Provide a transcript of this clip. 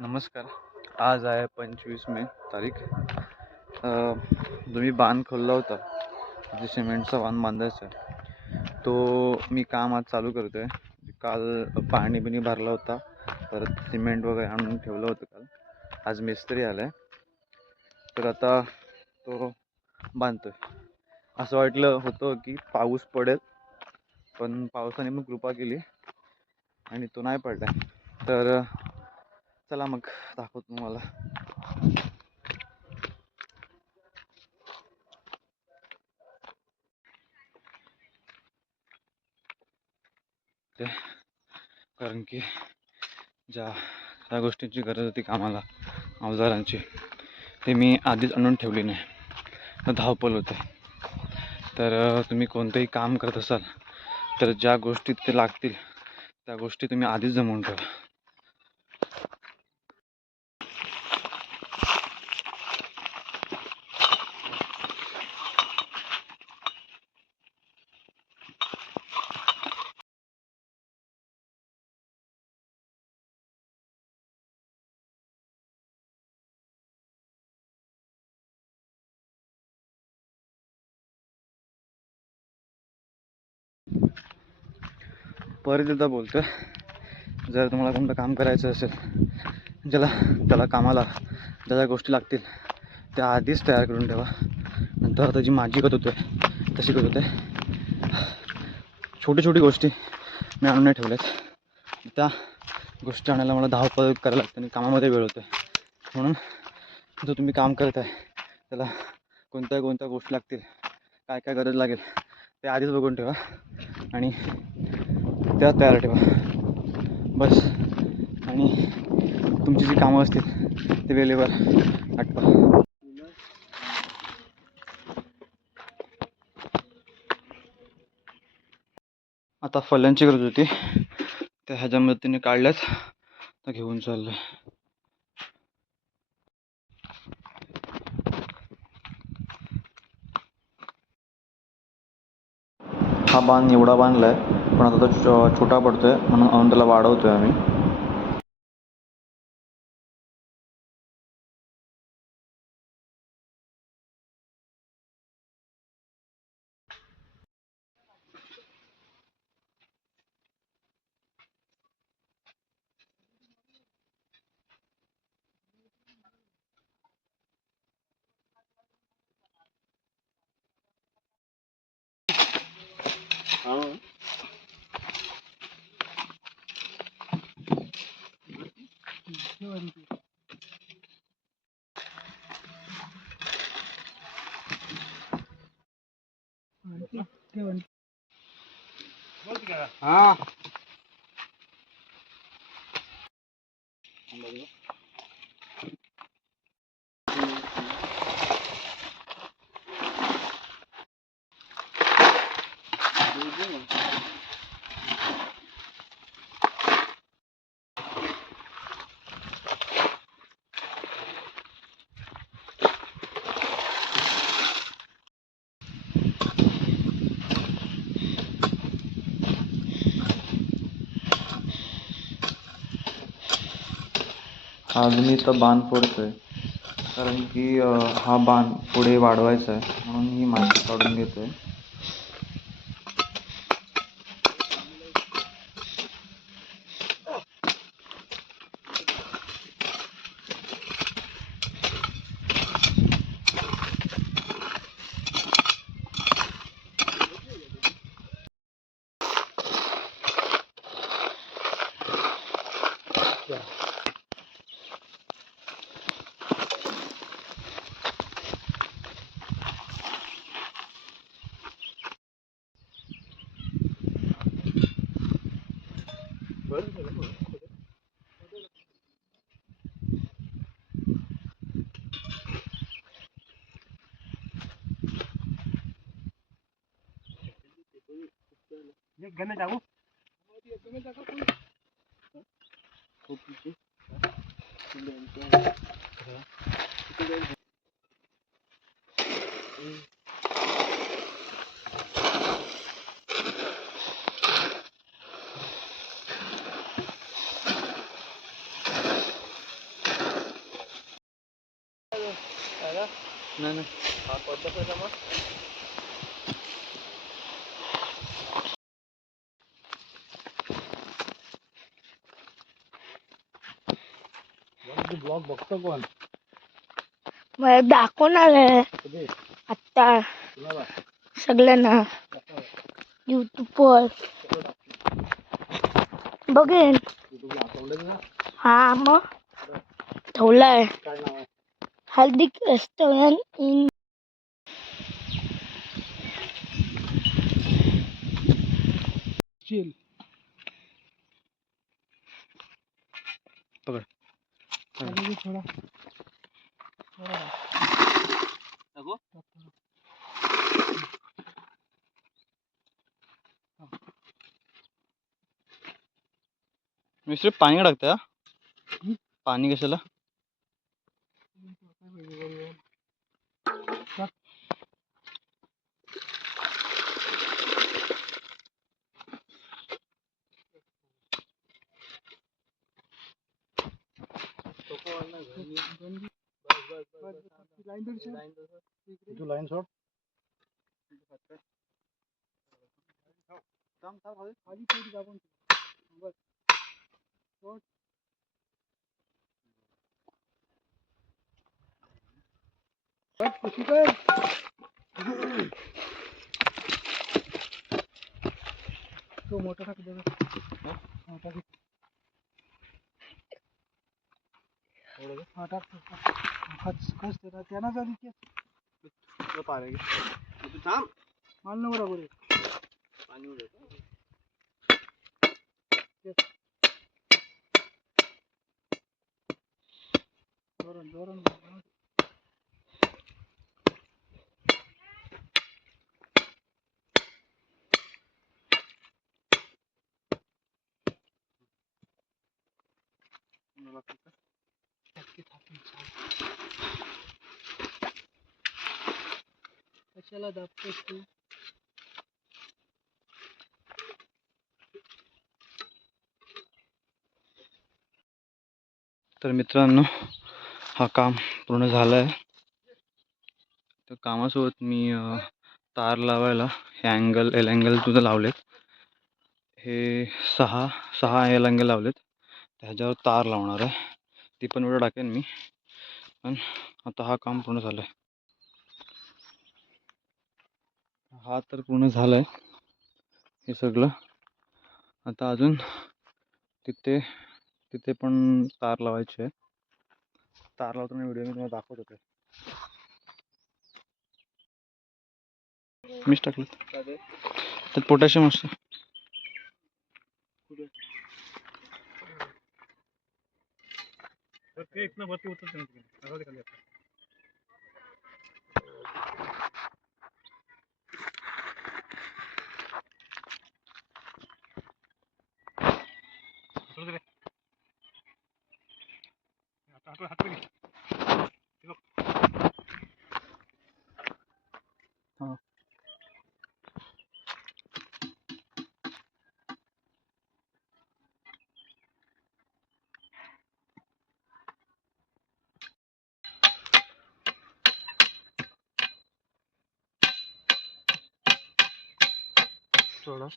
नमस्कार. आज आहे 25 मे तारीख. जो मी बांध खोलला होता, जे सिमेंटचा बांध बांधायचा आहे, तो मी काम आज चालू करतो आहे. काल पाणी बिणी भरला होता, परत सिमेंट वगैरे आणून ठेवलं होतं काल. आज मिस्त्री आला आहे, तर आता तो बांधतो आहे. असं वाटलं होतं की पाऊस पडेल, पण पावसाने मग कृपा केली आणि तो नाही पडला. तर चला मग दाखवतो तुम्हाला. ते कारण की ज्या गोष्टींची गरज होती कामाला, अवजारांची, ते मी आधीच आणून ठेवली नाही. तर धावपळ होते. तर तुम्ही कोणतंही काम करत असाल तर ज्या गोष्टी ते लागतील त्या गोष्टी तुम्ही आधीच जमवून ठेवा. परत एकदा बोलतो, जर तुम्हाला कोणतं काम करायचं असेल, त्याला कामाला ज्या ज्या गोष्टी लागतील त्या आधीच तयार करून ठेवा. नंतर त्याची माझी करत होते तशी करत होते. छोटी छोटी गोष्टी मी आणून नाही ठेवल्यात. त्या गोष्टी आणायला मला धावपळ करायला लागते आणि कामामध्ये वेळ होते. म्हणून जो तुम्ही काम करत आहे त्याला कोणत्या कोणत्या गोष्टी लागतील, काय काय गरज लागेल ते आधीच बघून ठेवा आणि त्या तयार ठेवा बस. आणि तुमची जी कामं असतील ते वेळेवर आटपा. आता फल्यांची गरज होती, त्या ह्याच्या मदतीने काढल्यात, तर घेऊन चाललोय. हा बांध एवढा बांधला आहे, पण आता तो छोटा पडतोय म्हणून त्याला वाढवतोय आम्ही. हा आज मी तर बांध फोडतोय, कारण की हा बांध पुढे वाढवायचा आहे म्हणून ही माती काढून घेतोय. नाही नाही हा पडला पहिला मग ब्लॉग बघतो कोण मला दाखवणार आहे आता सगळ्यांना यूट्यूबवर बघेन. हा मग ठेवलाय हार्दिक रेस्टॉरंट इन चिल पकड थोड़ा मिस्टर पाणी टाकता पाणी कशाला लाइन शॉट तो मोठा टाक दे मोठा खच त्यांना झाली की पारे तू थांब मान ना बरोबर पाणी उडत जोरान जोरान कशाला दाबतोस तू तर मित्रांनो हा काम पूर्ण झाला आहे. तर कामासोबत मी तार लावायला हे एल अँगल तुझं लावलेत हे सहा एल अँगल लावलेत ह्याच्यावर तार लावणार आहे ती पण व्हिडिओ टाकेन मी पण आता हा काम पूर्ण झालं आहे. हा तर पूर्ण झालं आहे हे सगळं. आता अजून तिथे पण तार लावायची आहे. तार लावताना व्हिडिओ मी तुम्हाला दाखवत होते. मीच टाकलं त्यात पोटॅशियम असतं. थोडं